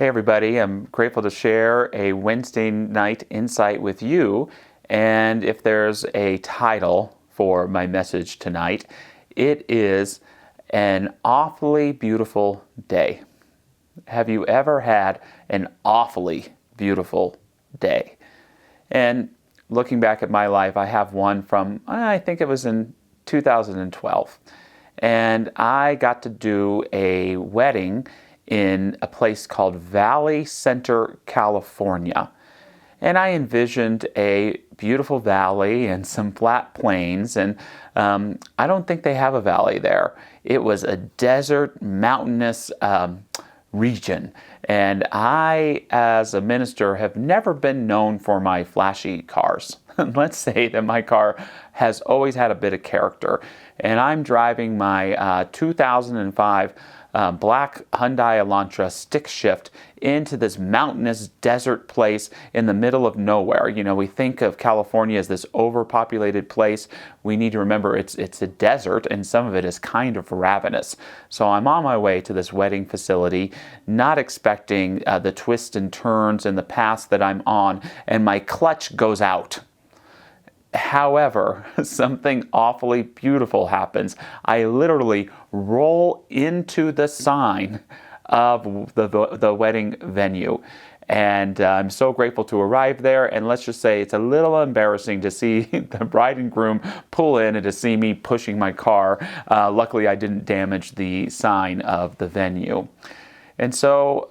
Hey everybody, I'm grateful to share a Wednesday night insight with you. And if there's a title for my message tonight, it is An Awfully Beautiful Day. Have you ever had an awfully beautiful day? And looking back at my life, I have one from, I think it was in 2012. And I got to do a wedding in a place called Valley Center, California. And I envisioned a beautiful valley and some flat plains, and I don't think they have a valley there. It was a desert, mountainous region. And I, as a minister, have never been known for my flashy cars. Let's say that my car has always had a bit of character. And I'm driving my 2005 black Hyundai Elantra stick shift into this mountainous desert place in the middle of nowhere. You know, we think of California as this overpopulated place. We need to remember it's a desert, and some of it is kind of ravenous. So I'm on my way to this wedding facility, not expecting the twists and turns and the paths that I'm on, and my clutch goes out. However, something awfully beautiful happens. I literally roll into the sign of the wedding venue. And I'm so grateful to arrive there. And let's just say it's a little embarrassing to see the bride and groom pull in and to see me pushing my car. Luckily, I didn't damage the sign of the venue. And so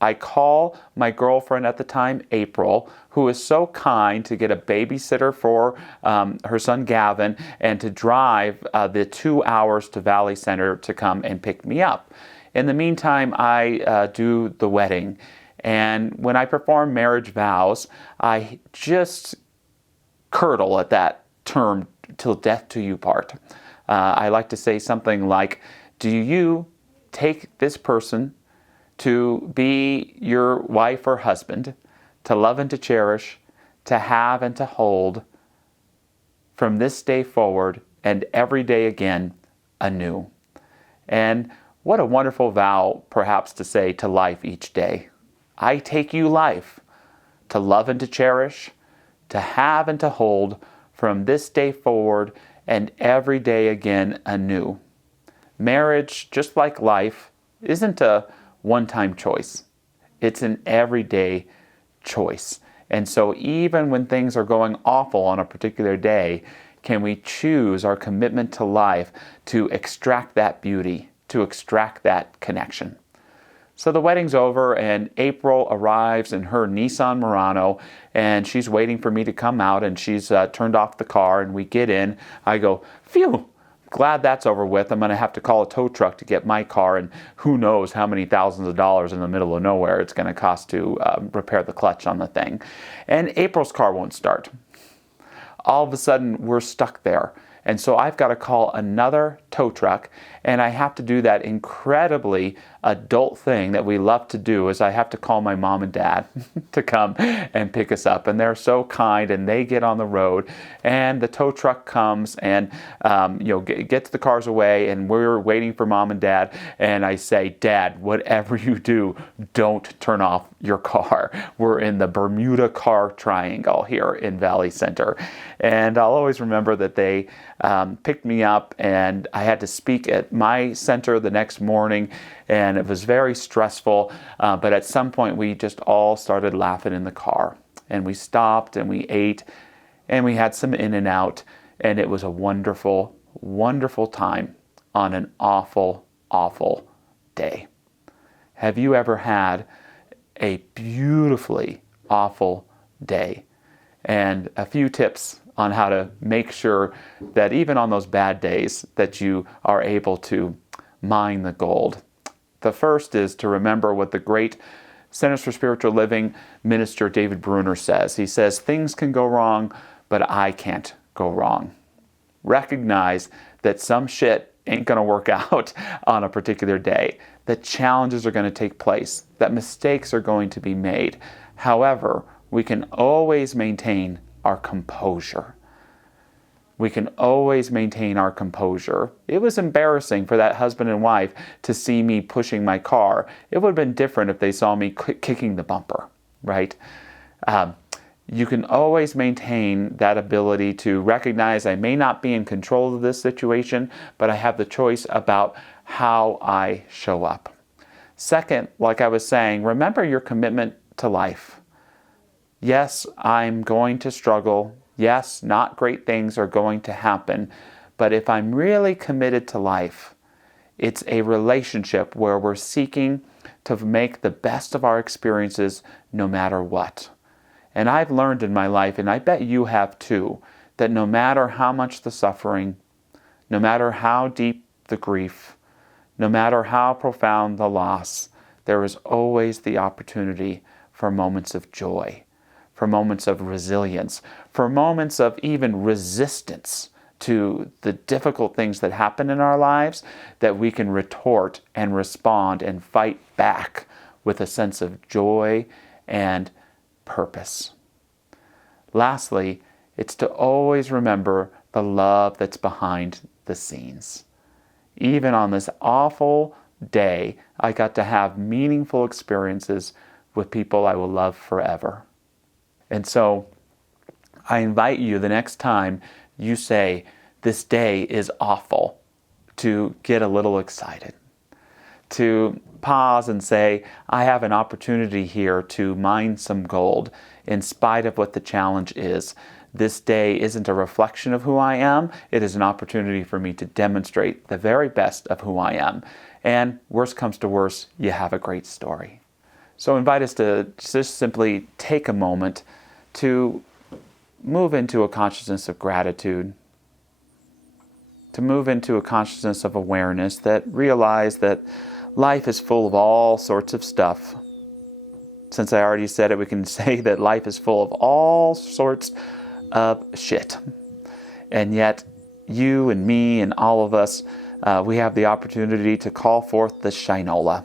I call my girlfriend at the time, April, who is so kind to get a babysitter for her son, Gavin, and to drive the 2 hours to Valley Center to come and pick me up. In the meantime, I do the wedding. And when I perform marriage vows, I just curdle at that term, till death do you part. I like to say something like, do you take this person to be your wife or husband, to love and to cherish, to have and to hold, from this day forward and every day again anew? And what a wonderful vow, perhaps, to say to life each day. I take you, life, to love and to cherish, to have and to hold, from this day forward and every day again anew. Marriage, just like life, isn't a one-time choice. It's an everyday choice. And so even when things are going awful on a particular day, can we choose our commitment to life to extract that beauty, to extract that connection? So the wedding's over, and April arrives in her Nissan Murano, and she's waiting for me to come out, and she's turned off the car, and we get in. I go, phew! Glad that's over with. I'm going to have to call a tow truck to get my car, and who knows how many thousands of dollars in the middle of nowhere it's going to cost to repair the clutch on the thing. And April's car won't start. All of a sudden, we're stuck there. And so I've got to call another tow truck, and I have to do that incredibly adult thing that we love to do, is I have to call my mom and dad to come and pick us up. And they're so kind, and they get on the road, and the tow truck comes and gets the cars away, and we're waiting for mom and dad. And I say, Dad, whatever you do, don't turn off your car. We're in the Bermuda car triangle here in Valley Center. And I'll always remember that they picked me up, and I had to speak at my center the next morning, and it was very stressful, but at some point we just all started laughing in the car, and we stopped and we ate and we had some in and out, and it was a wonderful, wonderful time on an awful, awful day. Have you ever had a beautifully awful day? And a few tips on how to make sure that even on those bad days that you are able to mine the gold. The first is to remember what the great Centers for Spiritual Living minister David Bruner says. He says, things can go wrong, but I can't go wrong. Recognize that some shit ain't going to work out on a particular day, that challenges are going to take place, that mistakes are going to be made. However, we can always maintain our composure. We can always maintain our composure. It was embarrassing for that husband and wife to see me pushing my car. It would have been different if they saw me kicking the bumper, right? You can always maintain that ability to recognize I may not be in control of this situation, but I have the choice about how I show up. Second, like I was saying, remember your commitment to life. Yes, I'm going to struggle. Yes, not great things are going to happen. But if I'm really committed to life, it's a relationship where we're seeking to make the best of our experiences no matter what. And I've learned in my life, and I bet you have too, that no matter how much the suffering, no matter how deep the grief, no matter how profound the loss, there is always the opportunity for moments of joy, for moments of resilience, for moments of even resistance to the difficult things that happen in our lives, that we can retort and respond and fight back with a sense of joy and purpose. Lastly, it's to always remember the love that's behind the scenes. Even on this awful day, I got to have meaningful experiences with people I will love forever. And so I invite you the next time you say, this day is awful, to get a little excited, to pause and say, I have an opportunity here to mine some gold in spite of what the challenge is. This day isn't a reflection of who I am. It is an opportunity for me to demonstrate the very best of who I am. And worst comes to worst, you have a great story. So I invite us to just simply take a moment to move into a consciousness of gratitude, to move into a consciousness of awareness, that realize that life is full of all sorts of stuff. Since I already said it, we can say that life is full of all sorts of shit. And yet, you and me and all of us, we have the opportunity to call forth the shinola.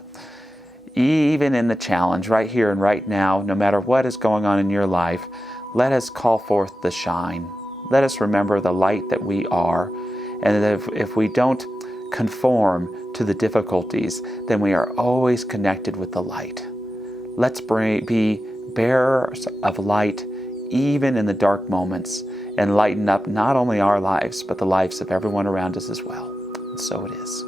Even in the challenge, right here and right now, no matter what is going on in your life, let us call forth the shine. Let us remember the light that we are. And that if we don't conform to the difficulties, then we are always connected with the light. Let's be bearers of light even in the dark moments, and lighten up not only our lives, but the lives of everyone around us as well. And so it is.